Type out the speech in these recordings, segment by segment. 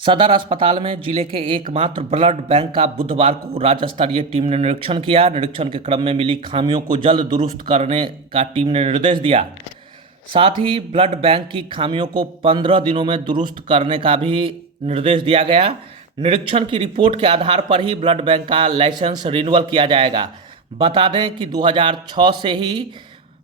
सदर अस्पताल में जिले के एकमात्र ब्लड बैंक का बुधवार को राज्य स्तरीय टीम ने निरीक्षण किया। निरीक्षण के क्रम में मिली खामियों को जल्द दुरुस्त करने का टीम ने निर्देश दिया। साथ ही ब्लड बैंक की खामियों को 15 दिनों में दुरुस्त करने का भी निर्देश दिया गया। निरीक्षण की रिपोर्ट के आधार पर ही ब्लड बैंक का लाइसेंस रिन्यूअल किया जाएगा। बता दें कि 2006 से ही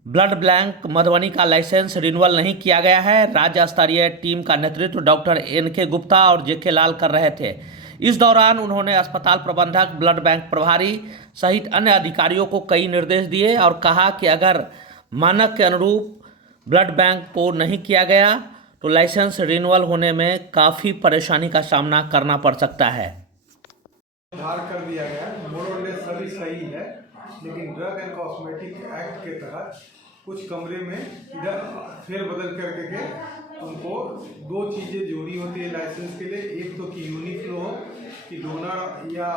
ब्लड बैंक मधुबनी का लाइसेंस रिन्यूअल नहीं किया गया है। राज्य स्तरीय टीम का नेतृत्व डॉक्टर NK गुप्ता और JK लाल कर रहे थे। इस दौरान उन्होंने अस्पताल प्रबंधक, ब्लड बैंक प्रभारी सहित अन्य अधिकारियों को कई निर्देश दिए और कहा कि अगर मानक के अनुरूप ब्लड बैंक को नहीं किया गया तो लाइसेंस रिन्यूअल होने में काफ़ी परेशानी का सामना करना पड़ सकता है। सुधार कर दिया गया, मोर और लेस सभी सही है, लेकिन ड्रग एंड कॉस्मेटिक एक्ट के तहत कुछ कमरे में इधर फेरबदल करके के उनको दो चीज़ें जोड़ी होती है लाइसेंस के लिए। एक तो कि यूनिक फ्लो हो कि डोनर या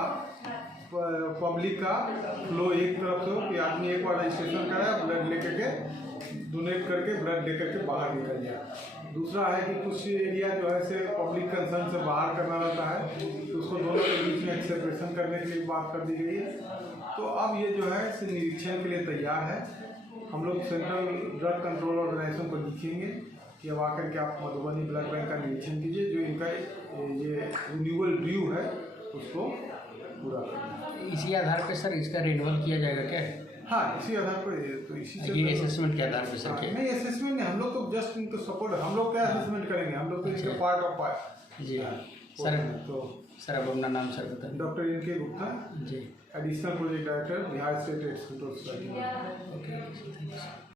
पब्लिक का फ्लो एक तरफ से हो कि आदमी एक बार रजिस्ट्रेशन कराया, ब्लड लेकर के डोनेट करके ब्लड लेकर के बाहर निकल जाए। दूसरा है कि कुछ एरिया जो है से पब्लिक कंसर्न से बाहर करना रहता है, तो उसको दोनों के बीच में एक सेपरेशन करने के लिए बात कर दी गई है। तो अब ये जो है से निरीक्षण के लिए तैयार है। हम लोग सेंट्रल ड्रग कंट्रोल ऑर्गेनाइजेशन को लिखेंगे कि अब आकर के आप मधुबनी ब्लड बैंक का निरीक्षण कीजिए, जो इनका ये रिन्यूअल ड्यू है उसको पूरा करें। इसी आधार पे सर इसका रिन्यूअल किया जाएगा क्या? हाँ, इसी आधार पर तो इसी से ये असेसमेंट के आधार पे सर क्या? नहीं, असेसमेंट नहीं, हम लोग तो जस्ट इनको सपोर्ट, हम लोग क्या असेसमेंट करेंगे, हम लोग तो इनका पार्ट ऑफ पार्ट। जी सर, तो सर अब अपना नाम सर बताएं। Doctor NK Gupta ji, additional project director, Bihar state AIDS control society. Okay.